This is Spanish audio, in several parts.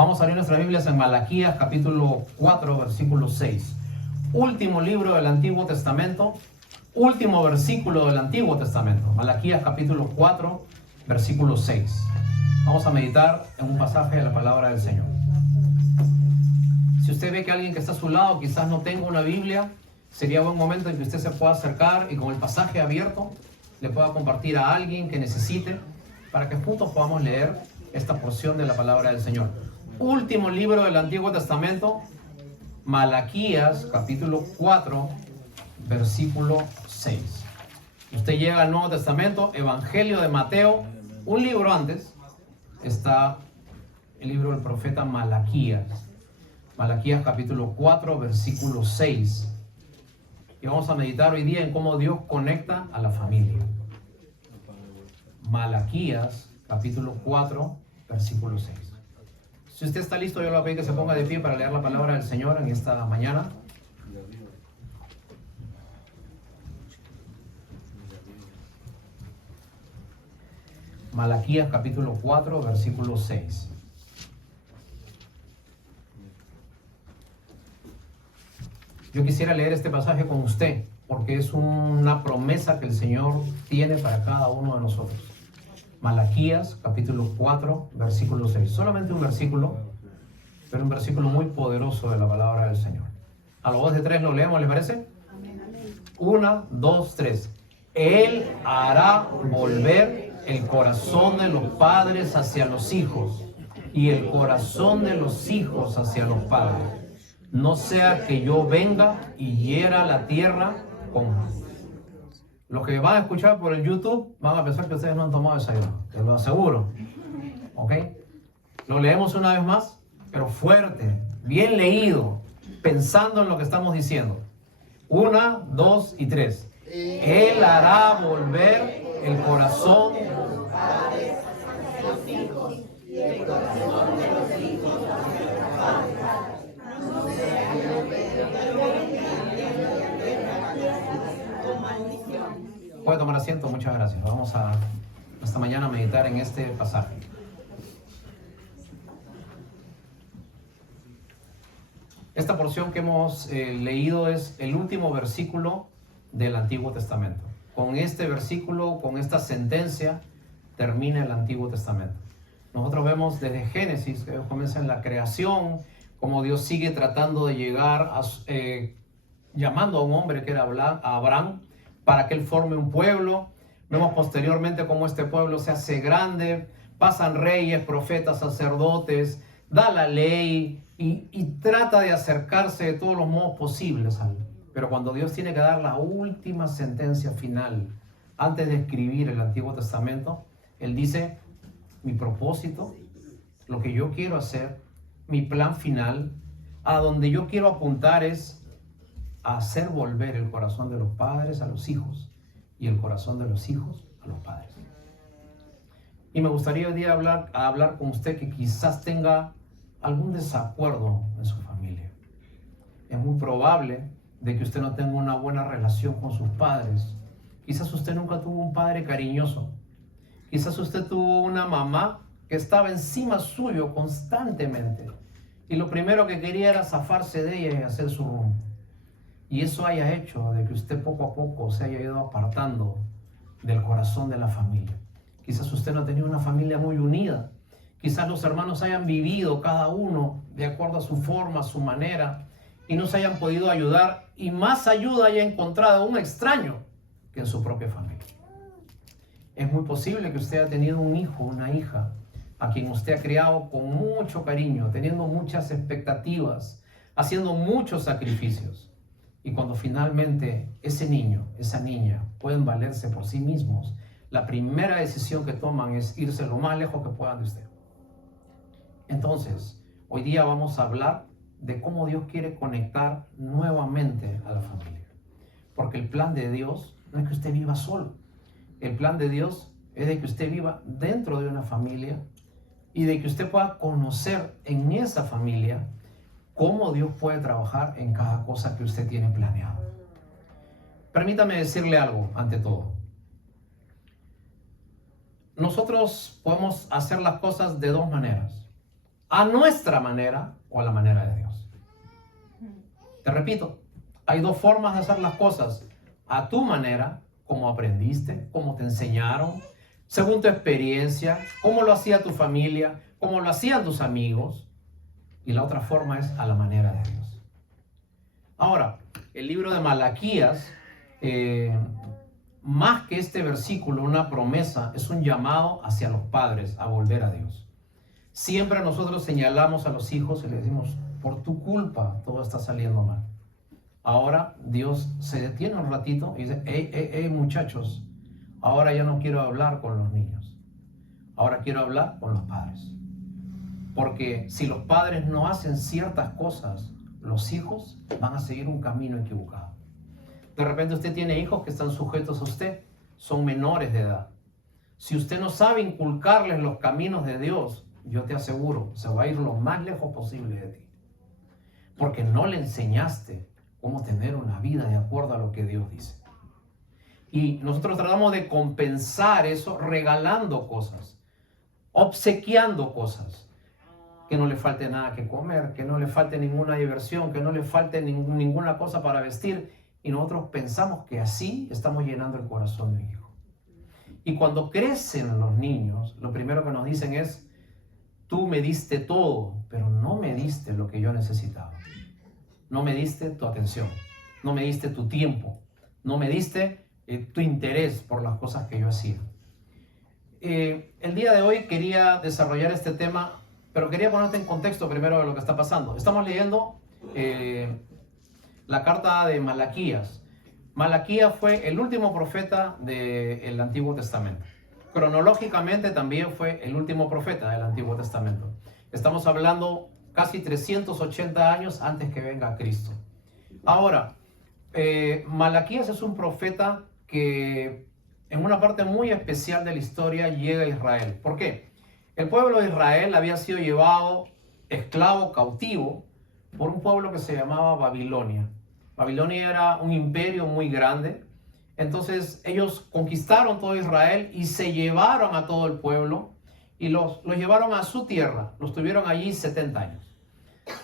Vamos a abrir nuestras Biblias en Malaquías capítulo 4, versículo 6. Último libro del Antiguo Testamento, último versículo del Antiguo Testamento. Malaquías capítulo 4, versículo 6. Vamos a meditar en un pasaje de la palabra del Señor. Si usted ve que alguien que está a su lado quizás no tenga una Biblia, sería buen momento en que usted se pueda acercar y con el pasaje abierto le pueda compartir a alguien que necesite para que juntos podamos leer esta porción de la palabra del Señor. Último libro del Antiguo Testamento, Malaquías capítulo 4, versículo 6. Usted llega al Nuevo Testamento, Evangelio de Mateo, un libro antes está el libro del profeta Malaquías. Malaquías capítulo 4, versículo 6. Y vamos a meditar hoy día en cómo Dios conecta a la familia. Malaquías capítulo 4, versículo 6. Si usted está listo, yo le voy a pedir que se ponga de pie para leer la palabra del Señor en esta mañana. Malaquías capítulo 4, versículo 6. Yo quisiera leer este pasaje con usted, porque es una promesa que el Señor tiene para cada uno de nosotros. Malaquías, capítulo 4, versículo 6. Solamente un versículo, pero un versículo muy poderoso de la palabra del Señor. A la voz de tres lo leemos, ¿les parece? 1, 2, 3. Él hará volver el corazón de los padres hacia los hijos y el corazón de los hijos hacia los padres. No sea que yo venga y hiera la tierra con... Los que van a escuchar por el YouTube van a pensar que ustedes no han tomado desayuno, te lo aseguro. ¿Ok? Lo leemos una vez más, pero fuerte, bien leído, pensando en lo que estamos diciendo. 1, 2 y 3. Él hará volver el corazón de los padres hacia los hijos y el corazón de los hijos hacia los padres. No sea que yo puede tomar asiento, muchas gracias. Vamos a esta mañana a meditar en este pasaje. Esta porción que hemos leído es el último versículo del Antiguo Testamento. Con este versículo, con esta sentencia, termina el Antiguo Testamento. Nosotros vemos desde Génesis, que comienza en la creación, cómo Dios sigue tratando de llegar a, llamando a un hombre que era Abraham, para que él forme un pueblo. Vemos posteriormente cómo este pueblo se hace grande, pasan reyes, profetas, sacerdotes, da la ley y trata de acercarse de todos los modos posibles a él. Pero cuando Dios tiene que dar la última sentencia final, antes de escribir el Antiguo Testamento, Él dice, mi propósito, lo que yo quiero hacer, mi plan final, a donde yo quiero apuntar es a hacer volver el corazón de los padres a los hijos y el corazón de los hijos a los padres. Y me gustaría hoy día hablar con usted que quizás tenga algún desacuerdo en su familia. Es muy probable de que usted no tenga una buena relación con sus padres. Quizás usted nunca tuvo un padre cariñoso. Quizás usted tuvo una mamá que estaba encima suyo constantemente y lo primero que quería era zafarse de ella y hacer su rumbo. Y eso haya hecho de que usted poco a poco se haya ido apartando del corazón de la familia. Quizás usted no tenía una familia muy unida. Quizás los hermanos hayan vivido cada uno de acuerdo a su forma, a su manera, y no se hayan podido ayudar, y más ayuda haya encontrado un extraño que en su propia familia. Es muy posible que usted haya tenido un hijo, una hija, a quien usted ha criado con mucho cariño, teniendo muchas expectativas, haciendo muchos sacrificios. Y cuando finalmente ese niño, esa niña pueden valerse por sí mismos, la primera decisión que toman es irse lo más lejos que puedan de usted. Entonces, hoy día vamos a hablar de cómo Dios quiere conectar nuevamente a la familia. Porque el plan de Dios no es que usted viva solo. El plan de Dios es de que usted viva dentro de una familia y de que usted pueda conocer en esa familia cómo Dios puede trabajar en cada cosa que usted tiene planeado. Permítame decirle algo ante todo. Nosotros podemos hacer las cosas de dos maneras. ¿A nuestra manera o a la manera de Dios? Te repito, hay dos formas de hacer las cosas. A tu manera, como aprendiste, como te enseñaron, según tu experiencia, cómo lo hacía tu familia, cómo lo hacían tus amigos. Y la otra forma es a la manera de Dios. Ahora, el libro de Malaquías, más que este versículo, una promesa, es un llamado hacia los padres a volver a Dios. Siempre nosotros señalamos a los hijos y les decimos, por tu culpa todo está saliendo mal. Ahora Dios se detiene un ratito y dice, hey, muchachos, ahora ya no quiero hablar con los niños. Ahora quiero hablar con los padres. Porque si los padres no hacen ciertas cosas, los hijos van a seguir un camino equivocado. De repente usted tiene hijos que están sujetos a usted, son menores de edad. Si usted no sabe inculcarles los caminos de Dios, yo te aseguro, se va a ir lo más lejos posible de ti. Porque no le enseñaste cómo tener una vida de acuerdo a lo que Dios dice. Y nosotros tratamos de compensar eso regalando cosas, obsequiando cosas. Que no le falte nada que comer, que no le falte ninguna diversión, que no le falte ninguna cosa para vestir. Y nosotros pensamos que así estamos llenando el corazón de un hijo. Y cuando crecen los niños, lo primero que nos dicen es, tú me diste todo, pero no me diste lo que yo necesitaba. No me diste tu atención, no me diste tu tiempo, no me diste tu interés por las cosas que yo hacía. El día de hoy quería desarrollar este tema, pero quería ponerte en contexto primero de lo que está pasando. Estamos leyendo la carta de Malaquías. Malaquías fue el último profeta del Antiguo Testamento. Cronológicamente también fue el último profeta del Antiguo Testamento. Estamos hablando casi 380 años antes que venga Cristo. Ahora, Malaquías es un profeta que en una parte muy especial de la historia llega a Israel. ¿Por qué? El pueblo de Israel había sido llevado esclavo, cautivo, por un pueblo que se llamaba Babilonia. Babilonia era un imperio muy grande. Entonces ellos conquistaron todo Israel y se llevaron a todo el pueblo y los llevaron a su tierra. Los tuvieron allí 70 años.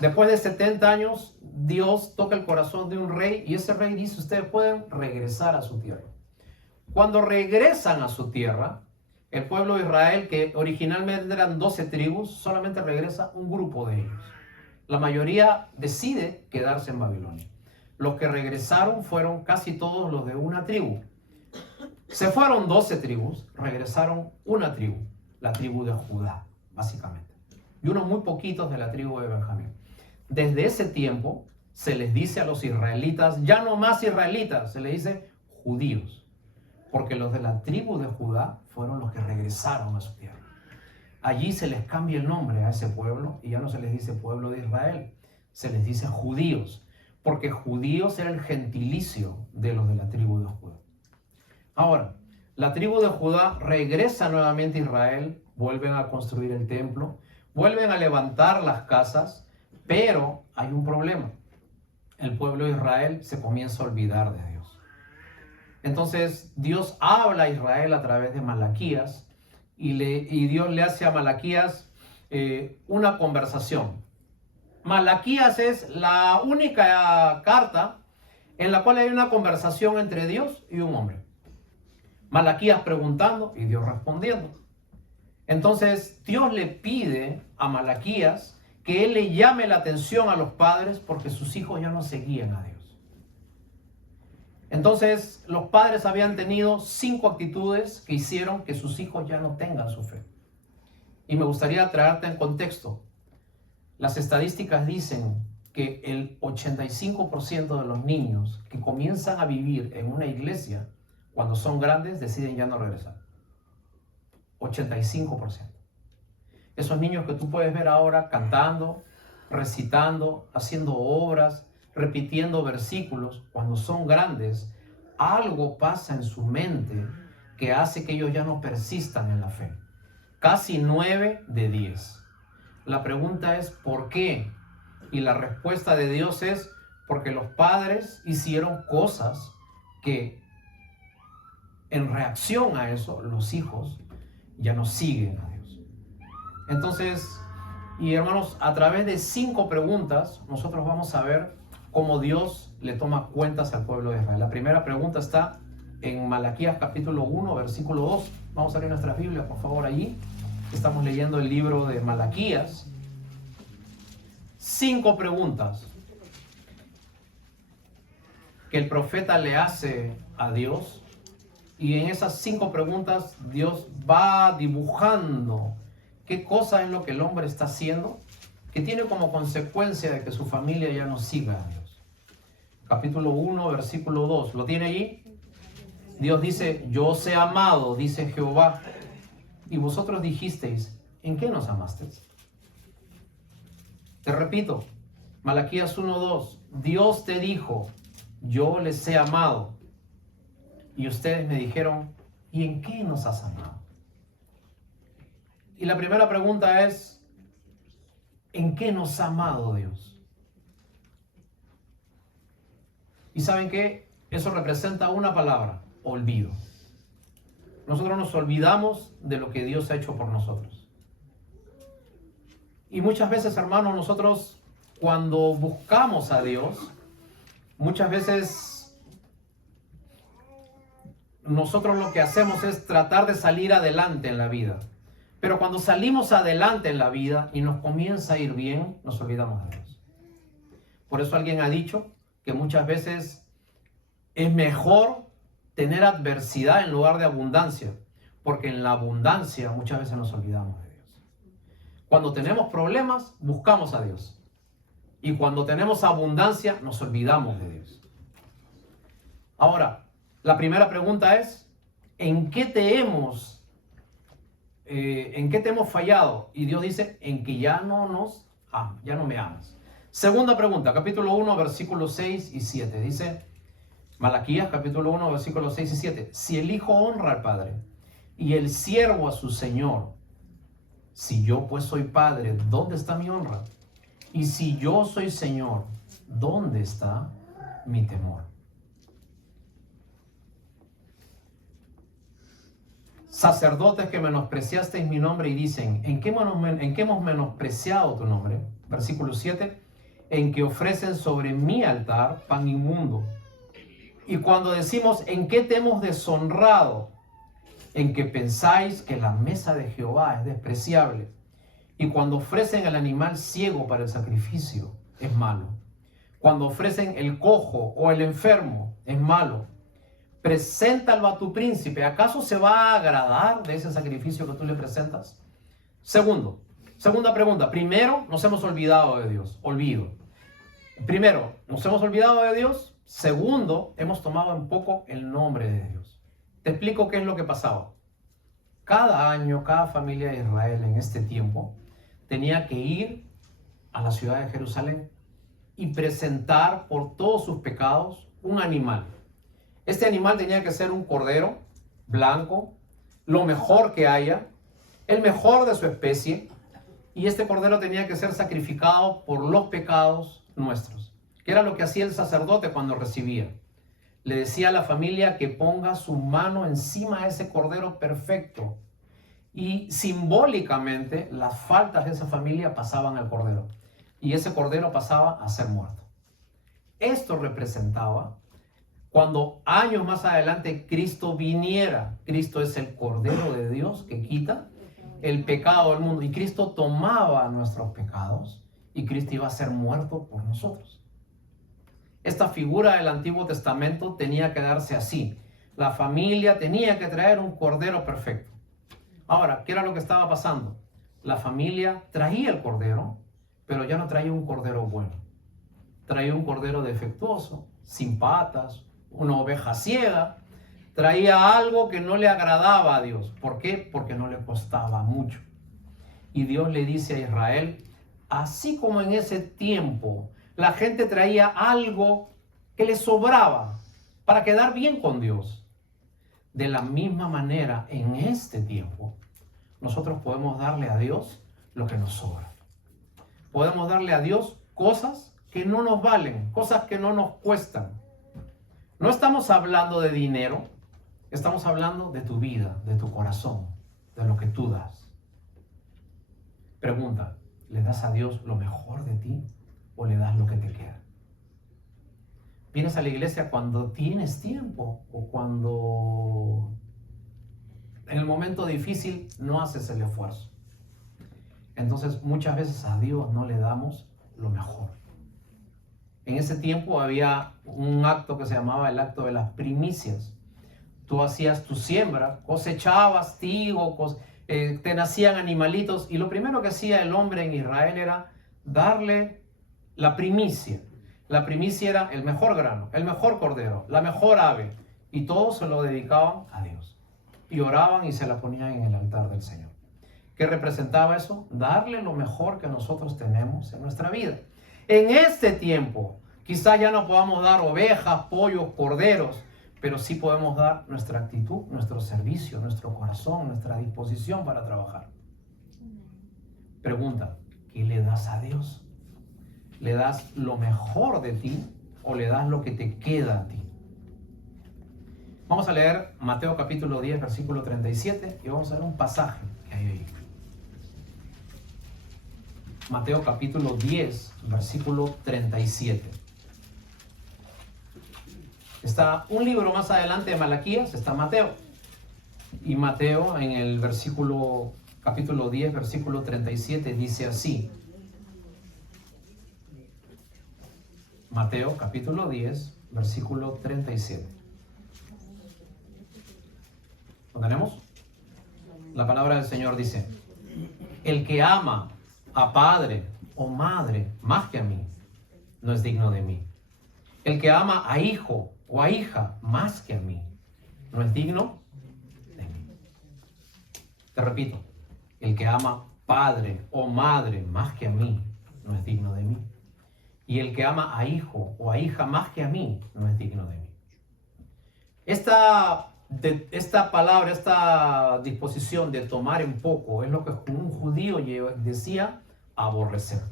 Después de 70 años, Dios toca el corazón de un rey y ese rey dice, ustedes pueden regresar a su tierra. Cuando regresan a su tierra, el pueblo de Israel, que originalmente eran 12 tribus, solamente regresa un grupo de ellos. La mayoría decide quedarse en Babilonia. Los que regresaron fueron casi todos los de una tribu. Se fueron 12 tribus, regresaron una tribu, la tribu de Judá, básicamente. Y unos muy poquitos de la tribu de Benjamín. Desde ese tiempo se les dice a los israelitas, ya no más israelitas, se les dice judíos. Porque los de la tribu de Judá fueron los que regresaron a su tierra. Allí se les cambia el nombre a ese pueblo y ya no se les dice pueblo de Israel, se les dice judíos. Porque judíos era el gentilicio de los de la tribu de Judá. Ahora, la tribu de Judá regresa nuevamente a Israel, vuelven a construir el templo, vuelven a levantar las casas, pero hay un problema. El pueblo de Israel se comienza a olvidar de Dios. Entonces Dios habla a Israel a través de Malaquías y Dios le hace a Malaquías una conversación. Malaquías es la única carta en la cual hay una conversación entre Dios y un hombre. Malaquías preguntando y Dios respondiendo. Entonces Dios le pide a Malaquías que él le llame la atención a los padres porque sus hijos ya no seguían a Dios. Entonces los padres habían tenido 5 actitudes que hicieron que sus hijos ya no tengan su fe. Y me gustaría traerte en contexto. Las estadísticas dicen que el 85% de los niños que comienzan a vivir en una iglesia, cuando son grandes, deciden ya no regresar. 85%. Esos niños que tú puedes ver ahora cantando, recitando, haciendo obras, repitiendo versículos, cuando son grandes, algo pasa en su mente que hace que ellos ya no persistan en la fe. Casi 9 de 10. La pregunta es ¿por qué? Y la respuesta de Dios es porque los padres hicieron cosas que en reacción a eso los hijos ya no siguen a Dios. Entonces Y hermanos, a través de 5 preguntas, nosotros vamos a ver cómo Dios le toma cuentas al pueblo de Israel. La primera pregunta está en Malaquías capítulo 1, versículo 2. Vamos a abrir nuestras Biblias, por favor, allí. Estamos leyendo el libro de Malaquías. 5 preguntas que el profeta le hace a Dios. Y en esas 5 preguntas Dios va dibujando qué cosa es lo que el hombre está haciendo, que tiene como consecuencia de que su familia ya no siga a Dios. Capítulo 1, versículo 2. ¿Lo tiene allí? Dios dice: yo os he amado, dice Jehová, y vosotros dijisteis: ¿en qué nos amasteis? Te repito, Malaquías 1:2. Dios te dijo: yo les he amado. Y ustedes me dijeron: ¿y en qué nos has amado? Y la primera pregunta es: ¿en qué nos ha amado Dios? ¿Y saben qué? Eso representa una palabra: olvido. Nosotros nos olvidamos de lo que Dios ha hecho por nosotros. Y muchas veces, hermanos, nosotros cuando buscamos a Dios, muchas veces nosotros lo que hacemos es tratar de salir adelante en la vida. Pero cuando salimos adelante en la vida y nos comienza a ir bien, nos olvidamos de Dios. Por eso alguien ha dicho que muchas veces es mejor tener adversidad en lugar de abundancia, porque en la abundancia muchas veces nos olvidamos de Dios. Cuando tenemos problemas, buscamos a Dios. Y cuando tenemos abundancia, nos olvidamos de Dios. Ahora, la primera pregunta es: ¿en qué te hemos fallado? Y Dios dice: en que ya no me amas. Segunda pregunta, capítulo 1, versículos 6 y 7. Dice Malaquías, capítulo 1, versículos 6 y 7. Si el hijo honra al padre y el siervo a su señor, si yo pues soy padre, ¿dónde está mi honra? Y si yo soy señor, ¿dónde está mi temor? Sacerdotes que menospreciasteis mi nombre y dicen: ¿en qué hemos menospreciado tu nombre? Versículo 7. En que ofrecen sobre mi altar pan inmundo. Y cuando decimos: ¿en qué te hemos deshonrado? En que pensáis que la mesa de Jehová es despreciable. Y cuando ofrecen el animal ciego para el sacrificio, es malo. Cuando ofrecen el cojo o el enfermo, es malo. Preséntalo a tu príncipe. ¿Acaso se va a agradar de ese sacrificio que tú le presentas? Segunda pregunta. Primero, nos hemos olvidado de Dios. Olvido. Primero, nos hemos olvidado de Dios. Segundo, hemos tomado en poco el nombre de Dios. Te explico qué es lo que pasaba. Cada año, cada familia de Israel en este tiempo tenía que ir a la ciudad de Jerusalén y presentar por todos sus pecados un animal. Este animal tenía que ser un cordero blanco, lo mejor que haya, el mejor de su especie, y este cordero tenía que ser sacrificado por los pecados nuestros, que era lo que hacía el sacerdote cuando recibía. Le decía a la familia que ponga su mano encima de ese cordero perfecto, y simbólicamente las faltas de esa familia pasaban al cordero, y ese cordero pasaba a ser muerto. Esto representaba cuando años más adelante Cristo viniera. Cristo es el Cordero de Dios que quita el pecado del mundo. Y Cristo tomaba nuestros pecados y Cristo iba a ser muerto por nosotros. Esta figura del Antiguo Testamento tenía que darse así. La familia tenía que traer un cordero perfecto. Ahora, ¿qué era lo que estaba pasando? La familia traía el cordero, pero ya no traía un cordero bueno. Traía un cordero defectuoso, sin patas, una oveja ciega. Traía algo que no le agradaba a Dios. ¿Por qué? Porque no le costaba mucho. Y Dios le dice a Israel: así como en ese tiempo la gente traía algo que le sobraba para quedar bien con Dios, de la misma manera en este tiempo nosotros podemos darle a Dios lo que nos sobra. Podemos darle a Dios cosas que no nos valen, cosas que no nos cuestan. No estamos hablando de dinero, estamos hablando de tu vida, de tu corazón, de lo que tú das. Pregunta: ¿Le das a Dios lo mejor de ti o le das lo que te queda? ¿Vienes a la iglesia cuando tienes tiempo o cuando en el momento difícil no haces el esfuerzo? Entonces muchas veces a Dios no le damos lo mejor. En ese tiempo había un acto que se llamaba el acto de las primicias. Tú hacías tu siembra, cosechabas trigo, te nacían animalitos, y lo primero que hacía el hombre en Israel era darle la primicia. La primicia era el mejor grano, el mejor cordero, la mejor ave, y todos se lo dedicaban a Dios. Y oraban y se la ponían en el altar del Señor. ¿Qué representaba eso? Darle lo mejor que nosotros tenemos en nuestra vida. En este tiempo, quizás ya no podamos dar ovejas, pollos, corderos, pero sí podemos dar nuestra actitud, nuestro servicio, nuestro corazón, nuestra disposición para trabajar. Pregunta, ¿qué le das a Dios? ¿Le das lo mejor de ti o le das lo que te queda a ti? Vamos a leer Mateo capítulo 10, versículo 37, y vamos a ver un pasaje que hay ahí. Mateo capítulo 10, versículo 37. Está un libro más adelante de Malaquías, está Mateo. Y Mateo en el capítulo 10, versículo 37 dice así. Mateo capítulo 10, versículo 37. ¿Lo tenemos? La palabra del Señor dice: el que ama a padre o madre más que a mí, no es digno de mí. El que ama a hijo o a hija más que a mí, no es digno de mí. Te repito, el que ama padre o madre más que a mí, no es digno de mí. Y el que ama a hijo o a hija más que a mí, no es digno de mí. Esta palabra, esta disposición de tomar en poco, es lo que un judío decía aborrecer.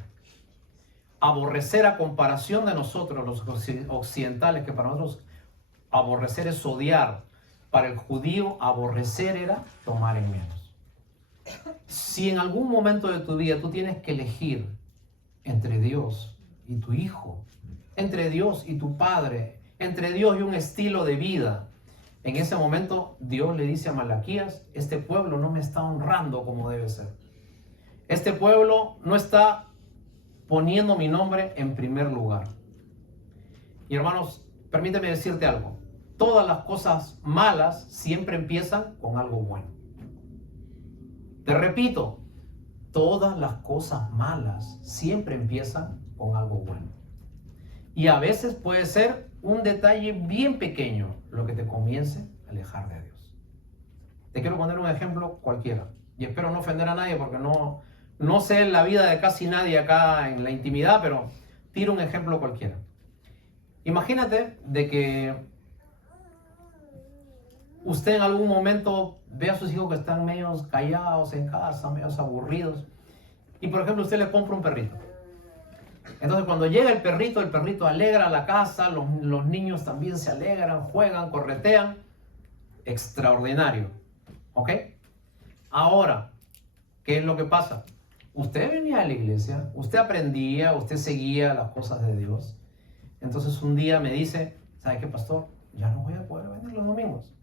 Aborrecer a comparación de nosotros, los occidentales, que para nosotros aborrecer es odiar. Para el judío, aborrecer era tomar en menos. Si en algún momento de tu vida tú tienes que elegir entre Dios y tu hijo, entre Dios y tu padre, entre Dios y un estilo de vida, en ese momento Dios le dice a Malaquías: este pueblo no me está honrando como debe ser. Este pueblo no está poniendo mi nombre en primer lugar. Y hermanos, permíteme decirte algo. Todas las cosas malas siempre empiezan con algo bueno. Te repito, todas las cosas malas siempre empiezan con algo bueno. Y a veces puede ser un detalle bien pequeño lo que te comience a alejar de Dios. Te quiero poner un ejemplo cualquiera. Y espero no ofender a nadie porque no sé la vida de casi nadie acá en la intimidad, pero tiro un ejemplo cualquiera. Imagínate de que usted en algún momento ve a sus hijos que están medio callados en casa, medio aburridos, y por ejemplo usted le compra un perrito. Entonces cuando llega el perrito alegra la casa, los niños también se alegran, juegan, corretean. Extraordinario. ¿Ok? Ahora, ¿qué es lo que pasa? Usted venía a la iglesia, usted aprendía, usted seguía las cosas de Dios. Entonces un día me dice: ¿sabe qué, pastor? Ya no voy a poder venir los domingos.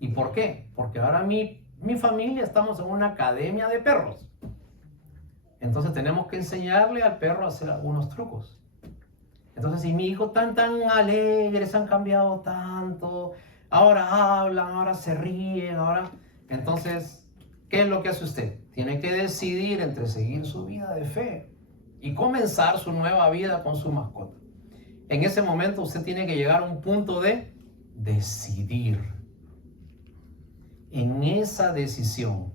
¿Y por qué? Porque ahora mi familia estamos en una academia de perros. Entonces tenemos que enseñarle al perro a hacer algunos trucos. Entonces, si mi hijo tan alegres, han cambiado tanto, ahora hablan, ahora se ríen, Entonces, ¿qué es lo que hace usted? Tiene que decidir entre seguir su vida de fe y comenzar su nueva vida con su mascota. En ese momento usted tiene que llegar a un punto de decidir. En esa decisión,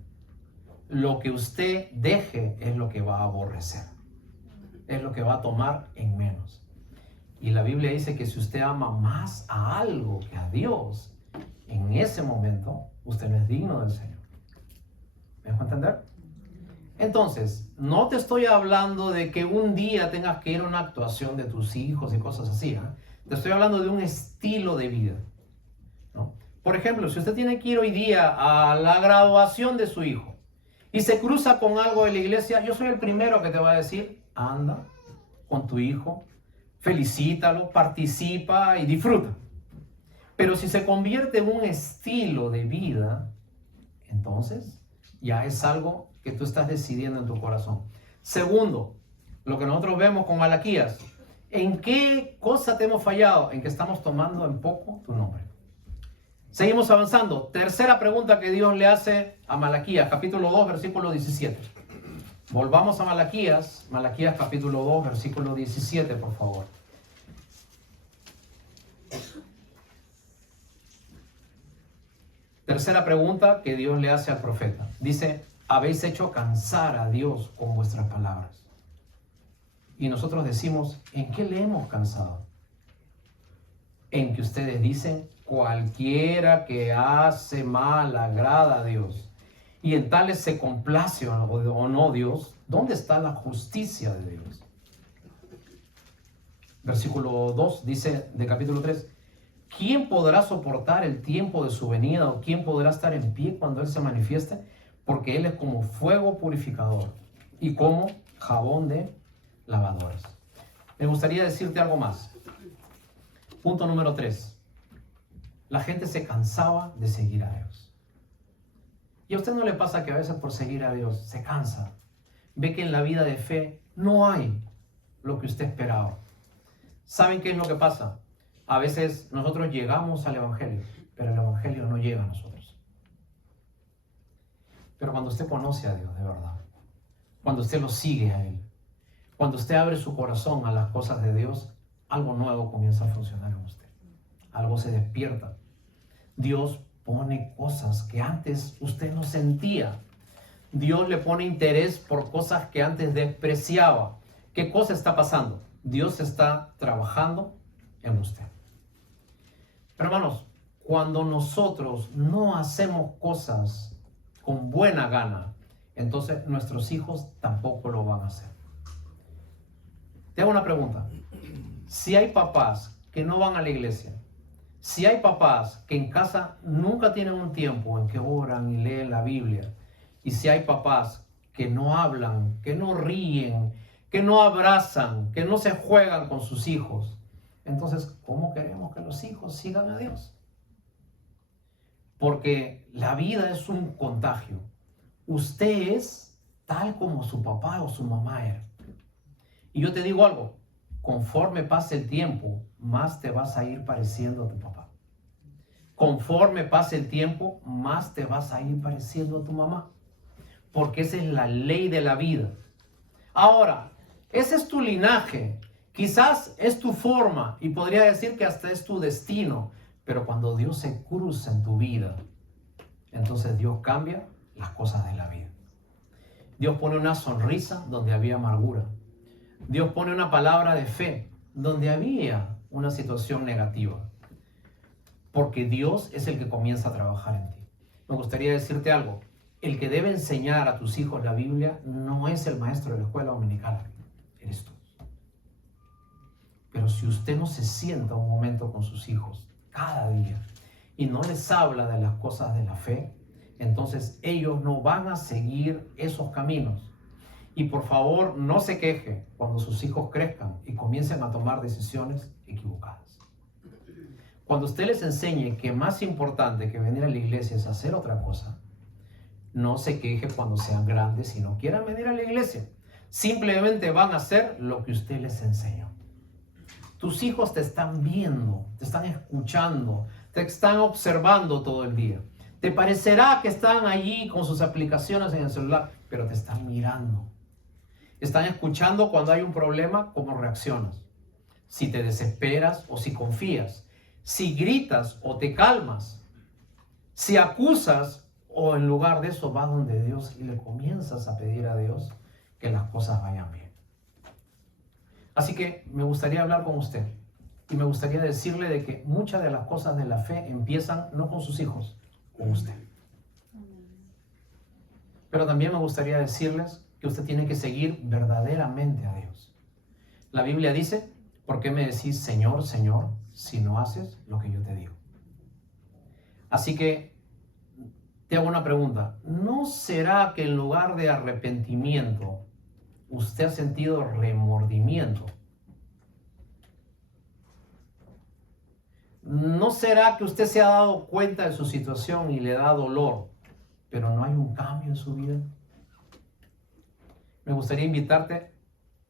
lo que usted deje es lo que va a aborrecer. Es lo que va a tomar en menos. Y la Biblia dice que si usted ama más a algo que a Dios, en ese momento usted no es digno del Señor. ¿Me dejo entender? Entonces, no te estoy hablando de que un día tengas que ir a una actuación de tus hijos y cosas así. Te estoy hablando de un estilo de vida, ¿no? Por ejemplo, si usted tiene que ir hoy día a la graduación de su hijo y se cruza con algo de la iglesia, yo soy el primero que te va a decir, anda con tu hijo, felicítalo, participa y disfruta. Pero si se convierte en un estilo de vida, entonces ya es algo que tú estás decidiendo en tu corazón. Segundo, lo que nosotros vemos con Malaquías, ¿en qué cosa te hemos fallado? En que estamos tomando en poco tu nombre. Seguimos avanzando. Tercera pregunta que Dios le hace a Malaquías, capítulo 2, versículo 17. Volvamos a Malaquías, Malaquías capítulo 2, versículo 17, por favor. Tercera pregunta que Dios le hace al profeta. Dice, habéis hecho cansar a Dios con vuestras palabras. Y nosotros decimos, ¿en qué le hemos cansado? En que ustedes dicen, cualquiera que hace mal agrada a Dios. Y en tales se complace o no Dios. ¿Dónde está la justicia de Dios? Versículo 2 dice de capítulo 3. ¿Quién podrá soportar el tiempo de su venida o quién podrá estar en pie cuando Él se manifieste? Porque Él es como fuego purificador y como jabón de lavadores. Me gustaría decirte algo más. Punto número 3. La gente se cansaba de seguir a Dios. ¿Y a usted no le pasa que a veces por seguir a Dios se cansa? Ve que en la vida de fe no hay lo que usted esperaba. ¿Saben qué es lo que pasa? A veces nosotros llegamos al Evangelio, pero el Evangelio no llega a nosotros. Pero cuando usted conoce a Dios de verdad, cuando usted lo sigue a Él, cuando usted abre su corazón a las cosas de Dios, algo nuevo comienza a funcionar en usted. Algo se despierta. Dios pone cosas que antes usted no sentía. Dios le pone interés por cosas que antes despreciaba. ¿Qué cosa está pasando? Dios está trabajando en usted. Pero hermanos, cuando nosotros no hacemos cosas con buena gana, entonces nuestros hijos tampoco lo van a hacer. Te hago una pregunta. Si hay papás que no van a la iglesia, si hay papás que en casa nunca tienen un tiempo en que oran y leen la Biblia, y si hay papás que no hablan, que no ríen, que no abrazan, que no se juegan con sus hijos, entonces, ¿cómo queremos que los hijos sigan a Dios? Porque la vida es un contagio. Usted es tal como su papá o su mamá era. Y yo te digo algo, conforme pase el tiempo, más te vas a ir pareciendo a tu papá. Conforme pase el tiempo, más te vas a ir pareciendo a tu mamá. Porque esa es la ley de la vida. Ahora, ese es tu linaje. Quizás es tu forma y podría decir que hasta es tu destino. Pero cuando Dios se cruza en tu vida, entonces Dios cambia las cosas de la vida. Dios pone una sonrisa donde había amargura. Dios pone una palabra de fe donde había una situación negativa. Porque Dios es el que comienza a trabajar en ti. Me gustaría decirte algo. El que debe enseñar a tus hijos la Biblia no es el maestro de la escuela dominical. Eres tú. Pero si usted no se sienta un momento con sus hijos cada día y no les habla de las cosas de la fe, entonces ellos no van a seguir esos caminos. Y por favor, no se queje cuando sus hijos crezcan y comiencen a tomar decisiones equivocadas. Cuando usted les enseñe que más importante que venir a la iglesia es hacer otra cosa, no se queje cuando sean grandes y no quieran venir a la iglesia. Simplemente van a hacer lo que usted les enseñó. Tus hijos te están viendo, te están escuchando, te están observando todo el día. Te parecerá que están allí con sus aplicaciones en el celular, pero te están mirando. Están escuchando cuando hay un problema, cómo reaccionas. Si te desesperas o si confías. Si gritas o te calmas. Si acusas o en lugar de eso vas donde Dios y le comienzas a pedir a Dios que las cosas vayan bien. Así que me gustaría hablar con usted y me gustaría decirle de que muchas de las cosas de la fe empiezan no con sus hijos, con usted. Pero también me gustaría decirles que usted tiene que seguir verdaderamente a Dios. La Biblia dice, ¿por qué me decís Señor, Señor, si no haces lo que yo te digo? Así que Te hago una pregunta. ¿No será que en lugar de arrepentimiento, usted ha sentido remordimiento? ¿No será que usted se ha dado cuenta de su situación y le da dolor, pero no hay un cambio en su vida? Me gustaría invitarte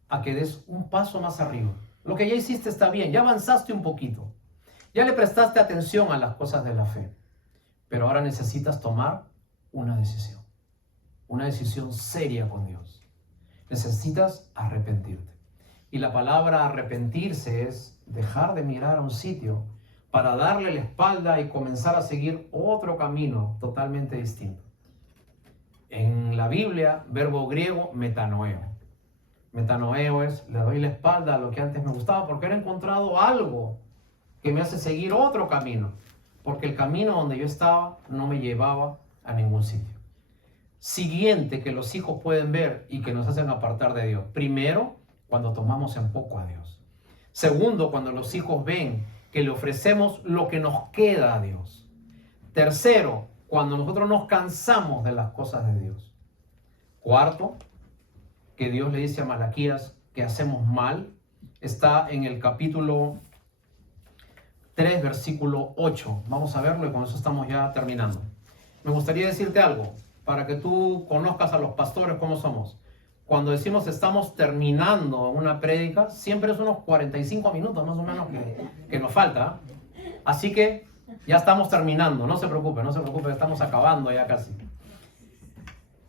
a que des un paso más arriba. Lo que ya hiciste está bien, ya avanzaste un poquito. Ya le prestaste atención a las cosas de la fe. Pero ahora necesitas tomar una decisión seria con Dios. Necesitas arrepentirte. Y la palabra arrepentirse es dejar de mirar a un sitio para darle la espalda y comenzar a seguir otro camino totalmente distinto. En la Biblia, verbo griego, metanoeo. Metanoeo es, le doy la espalda a lo que antes me gustaba porque he encontrado algo que me hace seguir otro camino. Porque el camino donde yo estaba no me llevaba a ningún sitio. Siguiente que los hijos pueden ver y que nos hacen apartar de Dios. Primero, cuando tomamos en poco a Dios. Segundo, cuando los hijos ven que le ofrecemos lo que nos queda a Dios. Tercero, cuando nosotros nos cansamos de las cosas de Dios. Cuarto, que Dios le dice a Malaquías que hacemos mal. Está en el capítulo 3, versículo 8. Vamos a verlo y con eso estamos ya terminando. Me gustaría decirte algo para que tú conozcas a los pastores cómo somos. Cuando decimos estamos terminando una prédica, siempre es unos 45 minutos más o menos que nos falta. Así que ya estamos terminando, no se preocupe, estamos acabando ya casi.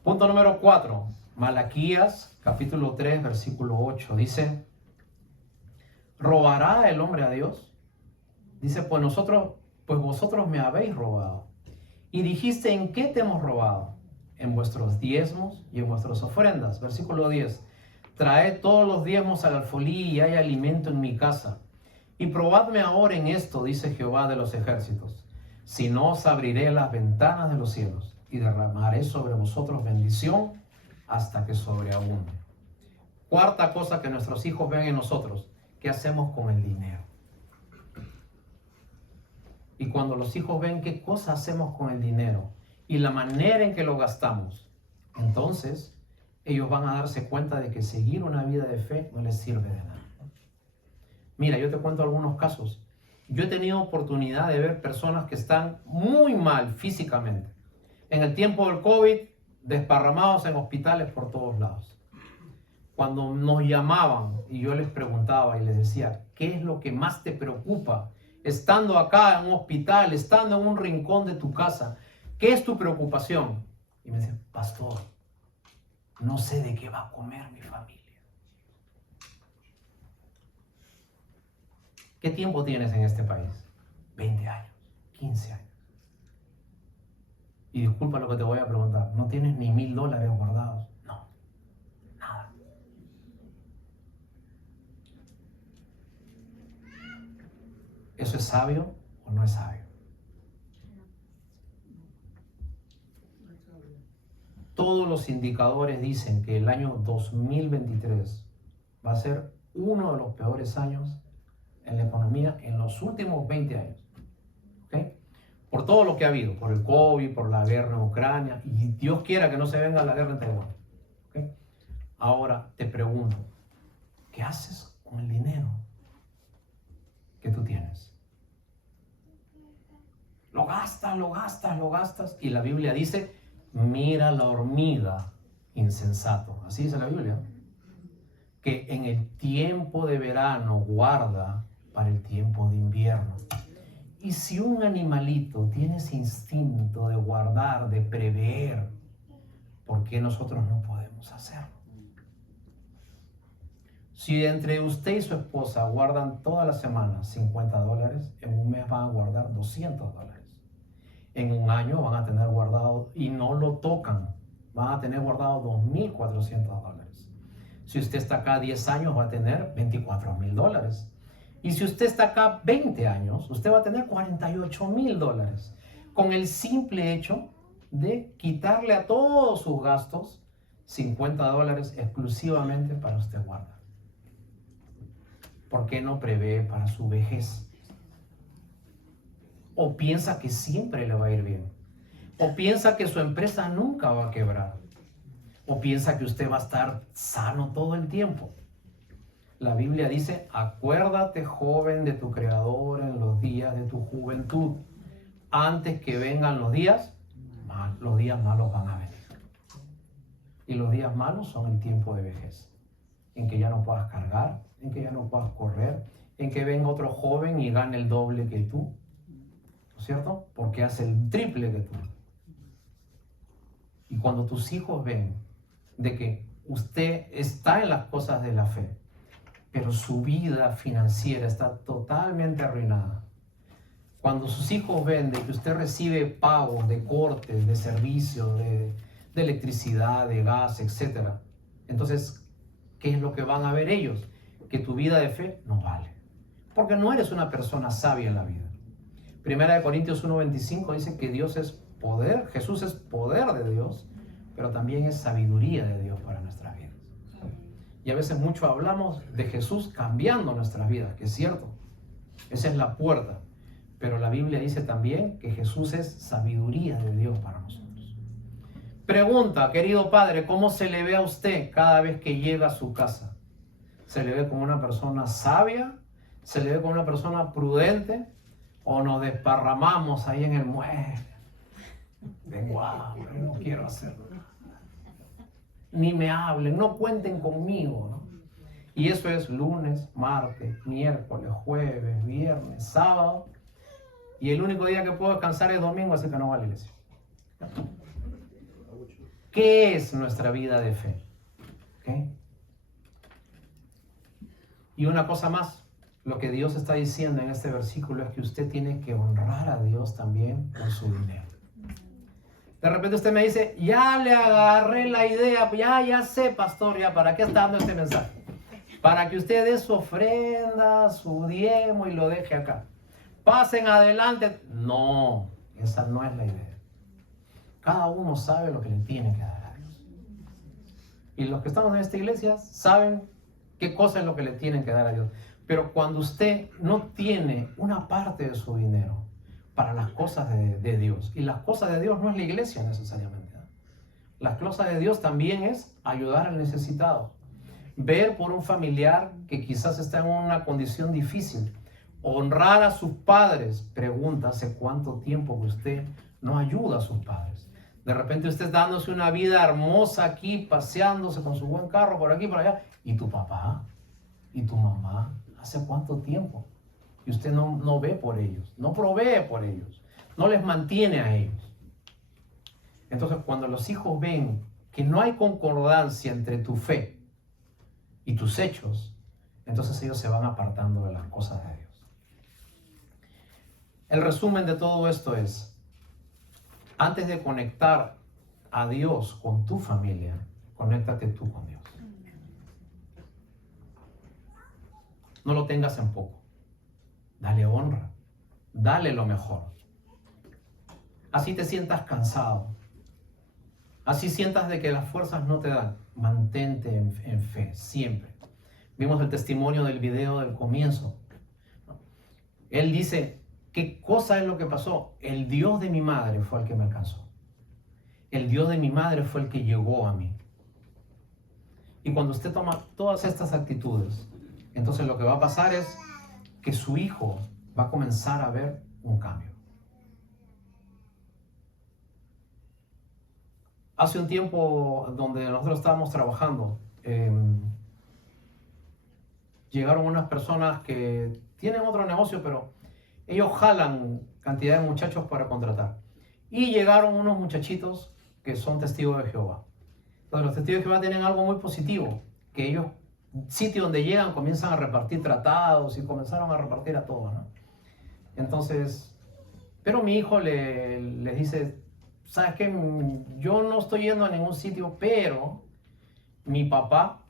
Punto número 4, Malaquías, capítulo 3, versículo 8, dice, ¿robará el hombre a Dios? Dice, pues vosotros me habéis robado. Y dijiste, ¿en qué te hemos robado? En vuestros diezmos y en vuestras ofrendas. Versículo 10. Traed todos los diezmos al alfolí y hay alimento en mi casa. Y probadme ahora en esto, dice Jehová de los ejércitos. Si no, os abriré las ventanas de los cielos y derramaré sobre vosotros bendición hasta que sobreabunde. Cuarta cosa que nuestros hijos ven en nosotros. ¿Qué hacemos con el dinero? Y cuando los hijos ven qué cosa hacemos con el dinero y la manera en que lo gastamos, entonces ellos van a darse cuenta de que seguir una vida de fe no les sirve de nada. Mira, yo te cuento algunos casos. Yo he tenido oportunidad de ver personas que están muy mal físicamente. En el tiempo del COVID, desparramados en hospitales por todos lados. Cuando nos llamaban y yo les preguntaba y les decía, ¿qué es lo que más te preocupa? Estando acá en un hospital, estando en un rincón de tu casa, ¿qué es tu preocupación? Y me decían, pastor, no sé de qué va a comer mi familia. ¿Qué tiempo tienes en este país? 20 años, 15 años. Y disculpa lo que te voy a preguntar, ¿no tienes ni $1000 guardados? No, nada. ¿Eso es sabio o no es sabio? Todos los indicadores dicen que el año 2023 va a ser uno de los peores años en la economía en los últimos 20 años. ¿Okay? Por todo lo que ha habido, por el COVID, por la guerra en Ucrania, y Dios quiera que no se venga la guerra en Taiwán. ¿Okay? Ahora te pregunto, ¿qué haces con el dinero que tú tienes? Lo gastas, y la Biblia dice, mira la hormiga, insensato. Así dice la Biblia. Que en el tiempo de verano guarda para el tiempo de invierno. Y si un animalito tiene ese instinto de guardar, de prever, ¿por qué nosotros no podemos hacerlo? Si entre usted y su esposa guardan toda la semana $50, en un mes van a guardar $200. En un año van a tener guardado, y no lo tocan, van a tener guardado $2400. Si usted está acá 10 años, va a tener $24,000. Y si usted está acá 20 años, usted va a tener $48,000. Con el simple hecho de quitarle a todos sus gastos $50 exclusivamente para usted guardar. ¿Por qué no prevé para su vejez? ¿O piensa que siempre le va a ir bien? O piensa que su empresa nunca va a quebrar. O piensa que usted va a estar sano todo el tiempo. La Biblia dice, acuérdate, joven, de tu Creador en los días de tu juventud, antes que vengan los días malos van a venir. Y los días malos son el tiempo de vejez, en que ya no puedas cargar, en que ya no puedas correr, en que venga otro joven y gane el doble que tú, ¿no es cierto? Porque hace el triple que tú. Y cuando tus hijos ven de que usted está en las cosas de la fe, pero su vida financiera está totalmente arruinada. Cuando sus hijos ven de que usted recibe pagos de cortes, de servicios, de electricidad, de gas, etc. Entonces, ¿qué es lo que van a ver ellos? Que tu vida de fe no vale. Porque no eres una persona sabia en la vida. Primera de Corintios 1:25 dice que Dios es poder, Jesús es poder de Dios, pero también es sabiduría de Dios para nuestras vidas. Y a veces mucho hablamos de Jesús cambiando nuestras vidas, que es cierto. Esa es la puerta. Pero la Biblia dice también que Jesús es sabiduría de Dios para nosotros. Pregunta, querido padre, ¿cómo se le ve a usted cada vez que llega a su casa? ¿Se le ve como una persona sabia? ¿Se le ve como una persona prudente? ¿O nos desparramamos ahí en el mueble? Tengo hambre, no quiero hacerlo. Ni me hablen, no cuenten conmigo, ¿no? Y eso es lunes, martes, miércoles, jueves, viernes, sábado. Y el único día que puedo descansar es domingo, así que no va a la iglesia. ¿Qué es nuestra vida de fe? ¿Okay? Y una cosa más, lo que Dios está diciendo en este versículo es que usted tiene que honrar a Dios también con su dinero. De repente usted me dice, ya le agarré la idea, ya sé, pastor, ya, ¿para qué está dando este mensaje? Para que usted dé su ofrenda, su diezmo y lo deje acá. Pasen adelante. No, esa no es la idea. Cada uno sabe lo que le tiene que dar a Dios. Y los que estamos en esta iglesia saben qué cosa es lo que le tienen que dar a Dios. Pero cuando usted no tiene una parte de su dinero para las cosas de Dios, y las cosas de Dios no es la iglesia necesariamente, ¿no? Las cosas de Dios también es ayudar al necesitado, ver por un familiar que quizás está en una condición difícil, honrar a sus padres. Pregunta, ¿hace cuánto tiempo que usted no ayuda a sus padres? De repente usted dándose una vida hermosa aquí, paseándose con su buen carro por aquí, por allá, y tu papá y tu mamá, ¿hace cuánto tiempo? Y usted no ve por ellos, no provee por ellos, no les mantiene a ellos. Entonces, cuando los hijos ven que no hay concordancia entre tu fe y tus hechos, entonces ellos se van apartando de las cosas de Dios. El resumen de todo esto es, antes de conectar a Dios con tu familia, conéctate tú con Dios. No lo tengas en poco. Dale honra, dale lo mejor. Así te sientas cansado, así sientas de que las fuerzas no te dan, mantente en fe, siempre. Vimos el testimonio del video del comienzo. Él dice, ¿qué cosa es lo que pasó? El Dios de mi madre fue el que me alcanzó. El Dios de mi madre fue el que llegó a mí. Y cuando usted toma todas estas actitudes, entonces lo que va a pasar es que su hijo va a comenzar a ver un cambio. Hace un tiempo donde nosotros estábamos trabajando, llegaron unas personas que tienen otro negocio, pero ellos jalan cantidad de muchachos para contratar. Y llegaron unos muchachitos que son testigos de Jehová. Entonces los testigos de Jehová tienen algo muy positivo, que ellos, sitio donde llegan, comienzan a repartir tratados y comenzaron a repartir a todos, ¿no? Entonces, pero mi hijo les dice, ¿sabes qué? Yo no estoy yendo a ningún sitio, pero mi papá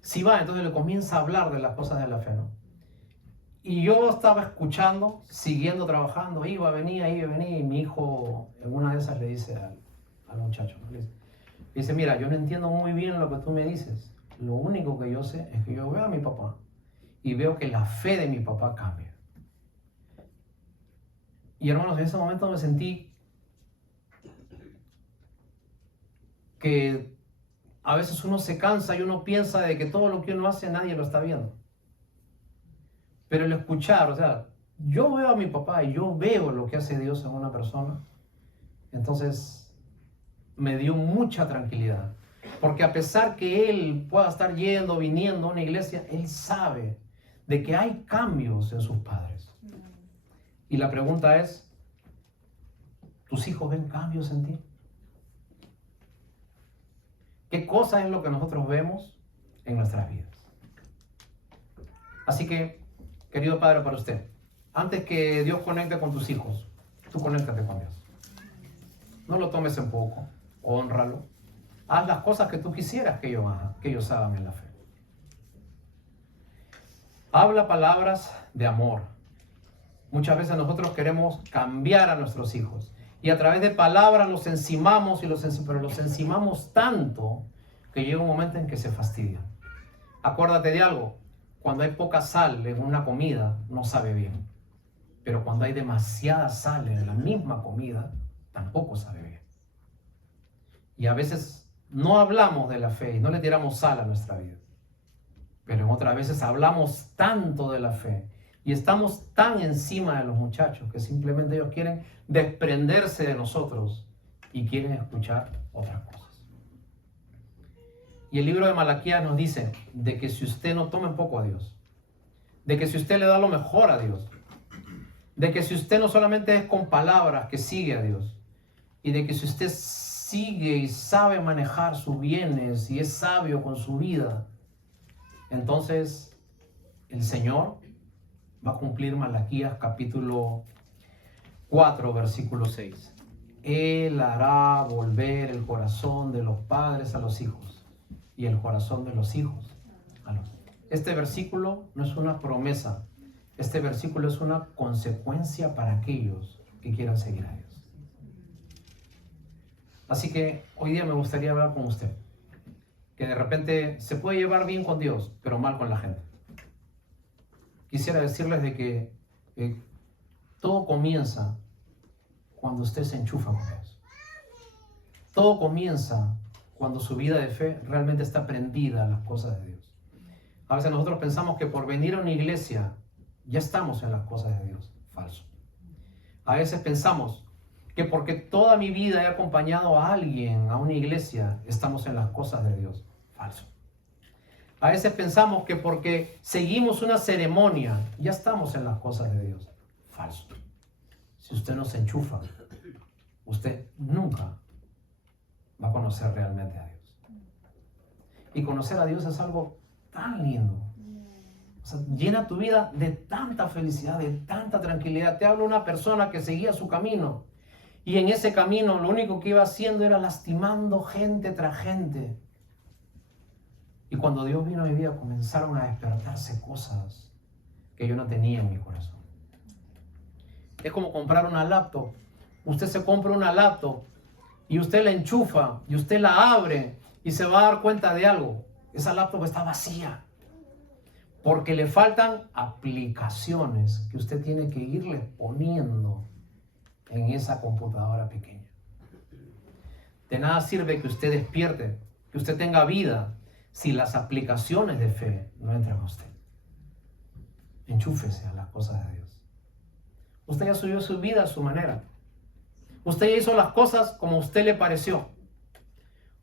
sí va. Entonces le comienza a hablar de las cosas de la fe, ¿no? Y yo estaba escuchando, siguiendo trabajando, iba, venía, y mi hijo en una de esas le dice al muchacho, ¿no? Le dice, mira, yo no entiendo muy bien lo que tú me dices. Lo único que yo sé es que yo veo a mi papá y veo que la fe de mi papá cambia. Y hermanos, en ese momento me sentí que a veces uno se cansa y uno piensa de que todo lo que uno hace nadie lo está viendo. Pero el escuchar, o sea, yo veo a mi papá y yo veo lo que hace Dios en una persona, entonces me dio mucha tranquilidad. Porque a pesar que él pueda estar yendo, viniendo a una iglesia, él sabe de que hay cambios en sus padres. Y la pregunta es, ¿tus hijos ven cambios en ti? ¿Qué cosa es lo que nosotros vemos en nuestras vidas? Así que, querido padre, para usted, antes que Dios conecte con tus hijos, tú conéctate con Dios. No lo tomes en poco, hónralo. Haz las cosas que tú quisieras que ellos hagan en la fe. Habla palabras de amor. Muchas veces nosotros queremos cambiar a nuestros hijos y a través de palabras los encimamos, pero los encimamos tanto que llega un momento en que se fastidian. Acuérdate de algo, cuando hay poca sal en una comida no sabe bien, pero cuando hay demasiada sal en la misma comida tampoco sabe bien. Y a veces no hablamos de la fe y no le tiramos sal a nuestra vida. Pero en otras veces hablamos tanto de la fe y estamos tan encima de los muchachos que simplemente ellos quieren desprenderse de nosotros y quieren escuchar otras cosas. Y el libro de Malaquías nos dice de que si usted no toma en poco a Dios, de que si usted le da lo mejor a Dios, de que si usted no solamente es con palabras que sigue a Dios, y de que si usted sigue y sabe manejar sus bienes y es sabio con su vida, entonces el Señor va a cumplir Malaquías capítulo 4, versículo 6. Él hará volver el corazón de los padres a los hijos y el corazón de los hijos a los... Este versículo no es una promesa, este versículo es una consecuencia para aquellos que quieran seguir a Dios. Así que hoy día me gustaría hablar con usted, que de repente se puede llevar bien con Dios, pero mal con la gente. Quisiera decirles de que todo comienza cuando usted se enchufa con Dios. Todo comienza cuando su vida de fe realmente está prendida a las cosas de Dios. A veces nosotros pensamos que por venir a una iglesia ya estamos en las cosas de Dios. Falso. A veces pensamos que porque toda mi vida he acompañado a alguien a una iglesia, estamos en las cosas de Dios. Falso. A veces pensamos que porque seguimos una ceremonia, ya estamos en las cosas de Dios. Falso. Si usted no se enchufa, usted nunca va a conocer realmente a Dios. Y conocer a Dios es algo tan lindo. O sea, llena tu vida de tanta felicidad, de tanta tranquilidad. Te habla una persona que seguía su camino. Y en ese camino lo único que iba haciendo era lastimando gente tras gente. Y cuando Dios vino a mi vida comenzaron a despertarse cosas que yo no tenía en mi corazón. Es como comprar una laptop. Usted se compra una laptop y usted la enchufa y usted la abre y se va a dar cuenta de algo. Esa laptop está vacía. Porque le faltan aplicaciones que usted tiene que irle poniendo en esa computadora pequeña. De nada sirve que usted despierte, que usted tenga vida, si las aplicaciones de fe no entran a usted. Enchúfese a las cosas de Dios. Usted ya subió su vida a su manera. Usted ya hizo las cosas como a usted le pareció.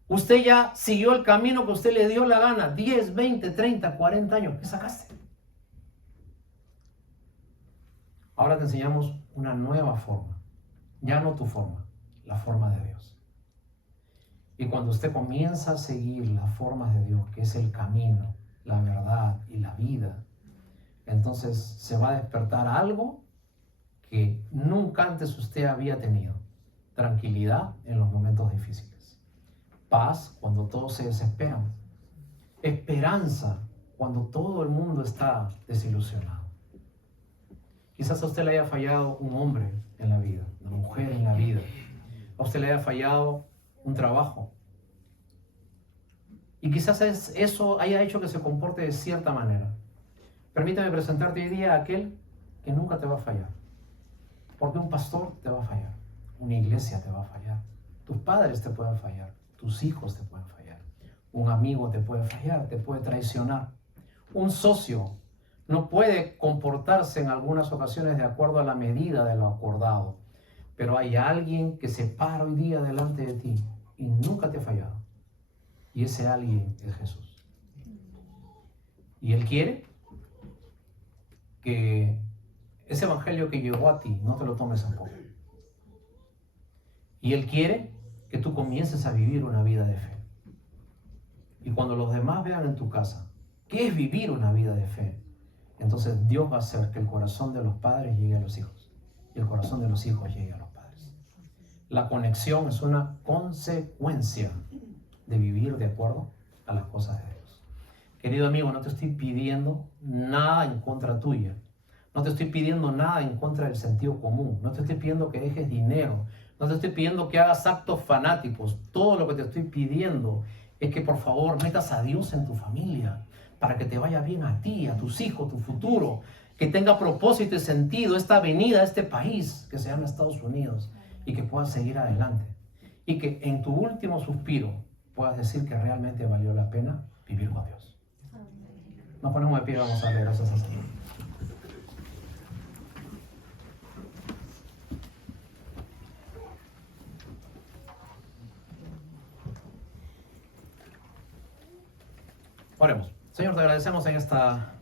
Usted ya siguió el camino que a usted le dio la gana. 10, 20, 30, 40 años. ¿Qué sacaste? Ahora te enseñamos una nueva forma. Ya no tu forma, la forma de Dios. Y cuando usted comienza a seguir las formas de Dios, que es el camino, la verdad y la vida, entonces se va a despertar algo que nunca antes usted había tenido. Tranquilidad en los momentos difíciles. Paz cuando todos se desesperan. Esperanza cuando todo el mundo está desilusionado. Quizás a usted le haya fallado un hombre en la vida, una mujer en la vida. A usted le haya fallado un trabajo. Y quizás eso haya hecho que se comporte de cierta manera. Permítame presentarte hoy día a aquel que nunca te va a fallar. Porque un pastor te va a fallar. Una iglesia te va a fallar. Tus padres te pueden fallar. tus hijos te pueden fallar, un amigo te puede fallar, te puede traicionar, un socio no puede comportarse en algunas ocasiones de acuerdo a la medida de lo acordado, pero hay alguien que se para hoy día delante de ti y nunca te ha fallado, y ese alguien es Jesús. Y Él quiere que ese evangelio que llegó a ti no te lo tomes en poco. Y Él quiere que tú comiences a vivir una vida de fe. Y cuando los demás vean en tu casa qué es vivir una vida de fe, entonces Dios va a hacer que el corazón de los padres llegue a los hijos y el corazón de los hijos llegue a los padres. La conexión es una consecuencia de vivir de acuerdo a las cosas de Dios. Querido amigo, no te estoy pidiendo nada en contra tuya. No te estoy pidiendo nada en contra del sentido común. No te estoy pidiendo que dejes dinero. No te estoy pidiendo que hagas actos fanáticos. Todo lo que te estoy pidiendo es que por favor metas a Dios en tu familia para que te vaya bien a ti, a tus hijos, tu futuro. Que tenga propósito y sentido esta venida a este país que se llama Estados Unidos y que puedas seguir adelante. Y que en tu último suspiro puedas decir que realmente valió la pena vivir con Dios. Nos ponemos de pie y vamos a darle gracias al Señor. Oremos. Señor, te agradecemos en esta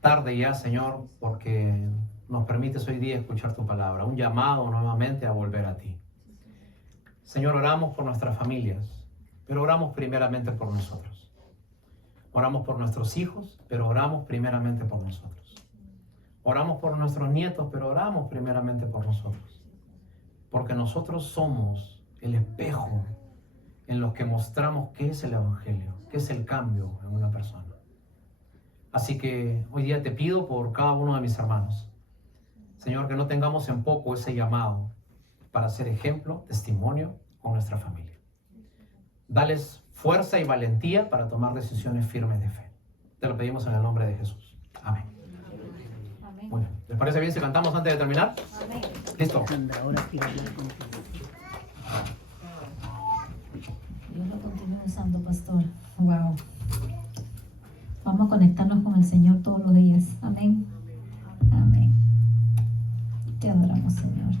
tarde ya, Señor, porque nos permites hoy día escuchar tu palabra, un llamado nuevamente a volver a ti. Señor, oramos por nuestras familias, pero oramos primeramente por nosotros. Oramos por nuestros hijos, pero oramos primeramente por nosotros. Oramos por nuestros nietos, pero oramos primeramente por nosotros. Porque nosotros somos el espejo en los que mostramos qué es el Evangelio, qué es el cambio en una persona. Así que hoy día te pido por cada uno de mis hermanos, Señor, que no tengamos en poco ese llamado para ser ejemplo, testimonio con nuestra familia. Dales fuerza y valentía para tomar decisiones firmes de fe. Te lo pedimos en el nombre de Jesús. Amén. Amén. Muy bien. ¿Les parece bien si cantamos antes de terminar? Amén. Listo. Dios lo continúe usando, pastor. Wow. Vamos a conectarnos con el Señor todos los días. Amén. Amén. Te adoramos, Señor.